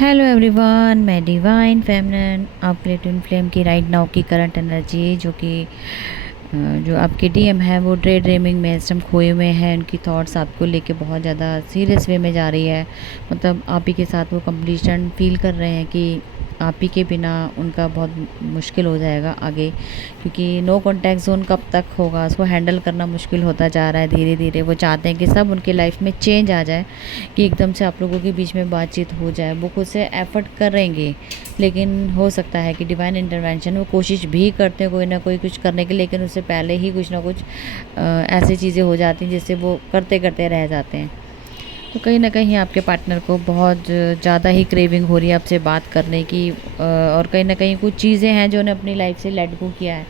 Hello everyone, मैं divine feminine आपके लिए ट्विन फ्लेम की राइट नाउ की करंट एनर्जी जो आपके डीएम है वो ड्रे ड्रीमिंग में इस टाइम खोए हुए हैं। उनकी थॉट्स आपको लेके बहुत ज़्यादा सीरियस वे में जा रही है। मतलब आप ही के साथ वो कंप्लीशन फील कर रहे हैं कि आप ही के बिना उनका बहुत मुश्किल हो जाएगा आगे, क्योंकि नो कॉन्टैक्ट जोन कब तक होगा, उसको हैंडल करना मुश्किल होता जा रहा है धीरे धीरे। वो चाहते हैं कि सब उनके लाइफ में चेंज आ जाए, कि एकदम से आप लोगों के बीच में बातचीत हो जाए। वो खुद से एफर्ट करेंगे, लेकिन हो सकता है कि डिवाइन इंटरवेंशन वो कोशिश भी करते हैं कोई ना कोई कुछ करने की, लेकिन उससे पहले ही कुछ ना कुछ ऐसी चीज़ें हो जाती हैं जिससे वो करते करते रह जाते हैं। तो कहीं ना कहीं आपके पार्टनर को बहुत ज़्यादा ही क्रेविंग हो रही है आपसे बात करने की, और कहीं ना कहीं कुछ चीज़ें हैं जो उन्हें अपनी लाइफ से लेट गो किया है,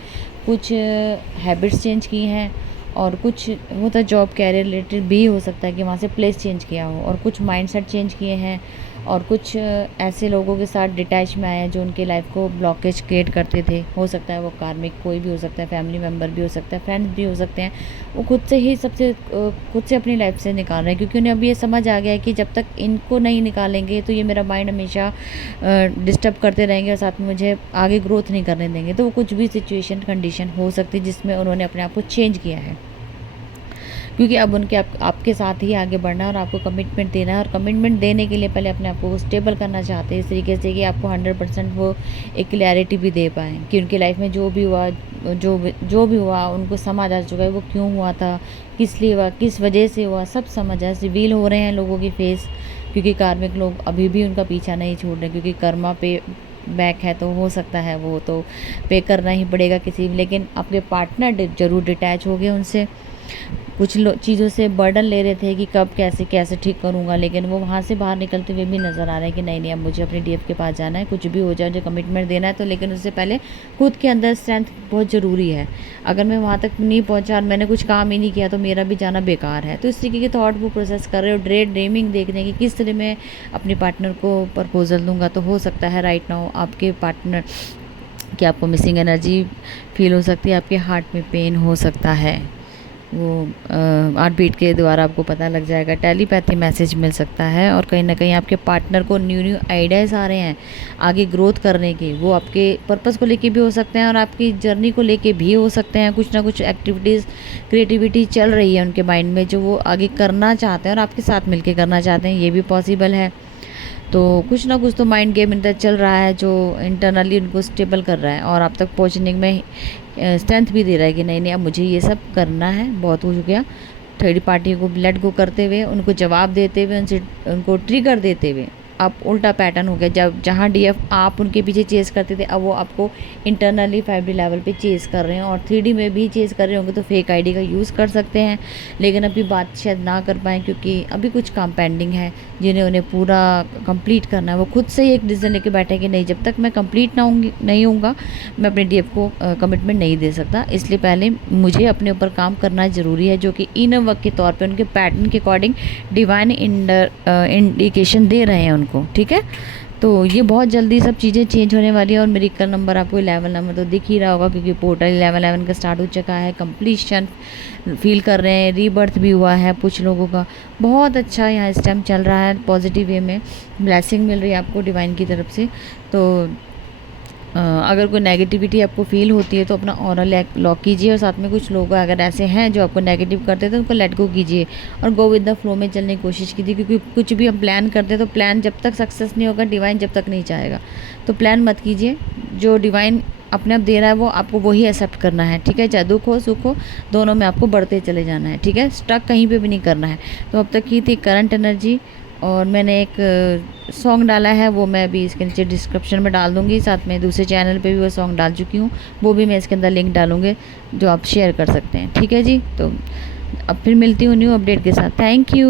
कुछ हैबिट्स चेंज की हैं, और कुछ होता है जॉब कैरियर रिलेटेड भी हो सकता है कि वहाँ से प्लेस चेंज किया हो, और कुछ माइंडसेट चेंज किए हैं, और कुछ ऐसे लोगों के साथ डिटैच में आए हैं जो उनके लाइफ को ब्लॉकेज क्रिएट करते थे। हो सकता है वो कार्मिक कोई भी हो सकता है, फैमिली मेम्बर भी हो सकता है, फ्रेंड्स भी हो सकते हैं। वो खुद से ही खुद से अपनी लाइफ से निकाल रहे हैं, क्योंकि उन्हें अब ये समझ आ गया है कि जब तक इनको नहीं निकालेंगे तो ये मेरा माइंड हमेशा डिस्टर्ब करते रहेंगे और साथ में मुझे आगे ग्रोथ नहीं करने देंगे। तो वो कुछ भी सिचुएशन कंडीशन हो सकती है जिसमें उन्होंने अपने आप को चेंज किया है, क्योंकि अब उनके आपके साथ ही आगे बढ़ना है और आपको कमिटमेंट देना है। और कमिटमेंट देने के लिए पहले अपने आप को स्टेबल करना चाहते हैं, इस तरीके से कि आपको 100% वो एक क्लैरिटी भी दे पाएँ कि उनकी लाइफ में जो भी हुआ, जो भी हुआ उनको समझ आ चुका है, वो क्यों हुआ था, किस लिए हुआ, किस वजह से हुआ, सब समझ है। रिवील हो रहे हैं लोगों की फेस, क्योंकि कार्मिक लोग अभी भी उनका पीछा नहीं छोड़ रहे, क्योंकि कर्मा पे बैक है तो हो सकता है वो तो पे करना ही पड़ेगा किसी भी। लेकिन आपके पार्टनर जरूर डिटैच हो गए उनसे, कुछ चीज़ों से बर्डन ले रहे थे कि कब कैसे कैसे ठीक करूँगा, लेकिन वो वहाँ से बाहर निकलते हुए भी नज़र आ रहा है कि नहीं नहीं, अब मुझे अपने डीएफ के पास जाना है, कुछ भी हो जाए, जो कमिटमेंट देना है तो। लेकिन उससे पहले खुद के अंदर स्ट्रेंथ बहुत ज़रूरी है। अगर मैं वहाँ तक नहीं पहुँचा और मैंने कुछ काम ही नहीं किया तो मेरा भी जाना बेकार है। तो इस तरीके के थॉट वो प्रोसेस कर रहे हो, ड्रीमिंग देखने की किस तरह मैं अपने पार्टनर को प्रपोजल दूंगा। तो हो सकता है राइट नाउ आपके पार्टनर कि आपको मिसिंग एनर्जी फील हो सकती है, आपके हार्ट में पेन हो सकता है, वो हार्ट बीट के द्वारा आपको पता लग जाएगा, टेलीपैथी मैसेज मिल सकता है। और कहीं ना कहीं आपके पार्टनर को न्यू न्यू आइडियाज़ आ रहे हैं आगे ग्रोथ करने के। वो आपके पर्पस को लेके भी हो सकते हैं और आपकी जर्नी को लेके भी हो सकते हैं। कुछ ना कुछ एक्टिविटीज़, क्रिएटिविटी चल रही है उनके माइंड में जो वो आगे करना चाहते हैं और आपके साथ मिलके करना चाहते हैं, ये भी पॉसिबल है। तो कुछ ना कुछ तो माइंड गेम इनका चल रहा है जो इंटरनली उनको स्टेबल कर रहा है और आप तक पहुंचने में स्ट्रेंथ भी दे रहा है कि नहीं नहीं, अब मुझे ये सब करना है, बहुत हो गया। थर्ड पार्टी को लेट गो करते हुए, उनको जवाब देते हुए, उनको ट्रिगर देते हुए अब उल्टा पैटर्न हो गया। जब जहाँ डीएफ आप उनके पीछे चेस करते थे, अब वो आपको इंटरनली 5D लेवल पे चेस कर रहे हैं, और 3D में भी चेस कर रहे होंगे तो फेक आईडी का यूज़ कर सकते हैं। लेकिन अभी बात शायद ना कर पाएँ, क्योंकि अभी कुछ काम पेंडिंग है जिन्हें उन्हें पूरा कंप्लीट करना है। वो खुद से ही एक डिसीजन लेके बैठे कि नहीं, जब तक मैं कंप्लीट नहीं होऊंगा मैं अपने डीएफ को कमिटमेंट नहीं दे सकता। इसलिए पहले मुझे अपने ऊपर काम करना ज़रूरी है, जो कि इनर वर्क के तौर पे उनके पैटर्न के अकॉर्डिंग डिवाइन इंडिकेशन दे रहे हैं उनको। ठीक है, तो ये बहुत जल्दी सब चीज़ें चेंज होने वाली है। और मेरिकल नंबर आपको 11 नंबर तो दिख ही रहा होगा, क्योंकि पोर्टल 11 का स्टार्ट हो चुका है, कंप्लीशन फील कर रहे हैं, रीबर्थ भी हुआ है कुछ लोगों का। बहुत अच्छा यहाँ इस टाइम चल रहा है, पॉजिटिव वे में ब्लेसिंग मिल रही है आपको डिवाइन की तरफ से। तो अगर कोई नेगेटिविटी आपको फील होती है तो अपना ऑरा लॉक कीजिए, और साथ में कुछ लोग अगर ऐसे हैं जो आपको नेगेटिव करते हैं तो उनको लेट गो कीजिए और गो विद द फ्लो में चलने की कोशिश कीजिए। क्योंकि कुछ भी हम प्लान करते हैं तो प्लान जब तक सक्सेस नहीं होगा, डिवाइन जब तक नहीं चाहेगा, तो प्लान मत कीजिए। जो डिवाइन अपने आप दे रहा है वो आपको वही एक्सेप्ट करना है। ठीक है, चाहे दुख हो सुख हो, दोनों में आपको बढ़ते चले जाना है। ठीक है, स्टक कहीं पे भी नहीं करना है। तो अब तक की थी करंट एनर्जी, और मैंने एक सॉन्ग डाला है, वो मैं अभी इसके नीचे डिस्क्रिप्शन में डाल दूँगी। साथ में दूसरे चैनल पे भी वो सॉन्ग डाल चुकी हूँ, वो भी मैं इसके अंदर लिंक डालूँगी जो आप शेयर कर सकते हैं। ठीक है जी, तो अब फिर मिलती हूँ न्यू अपडेट के साथ। Thank you.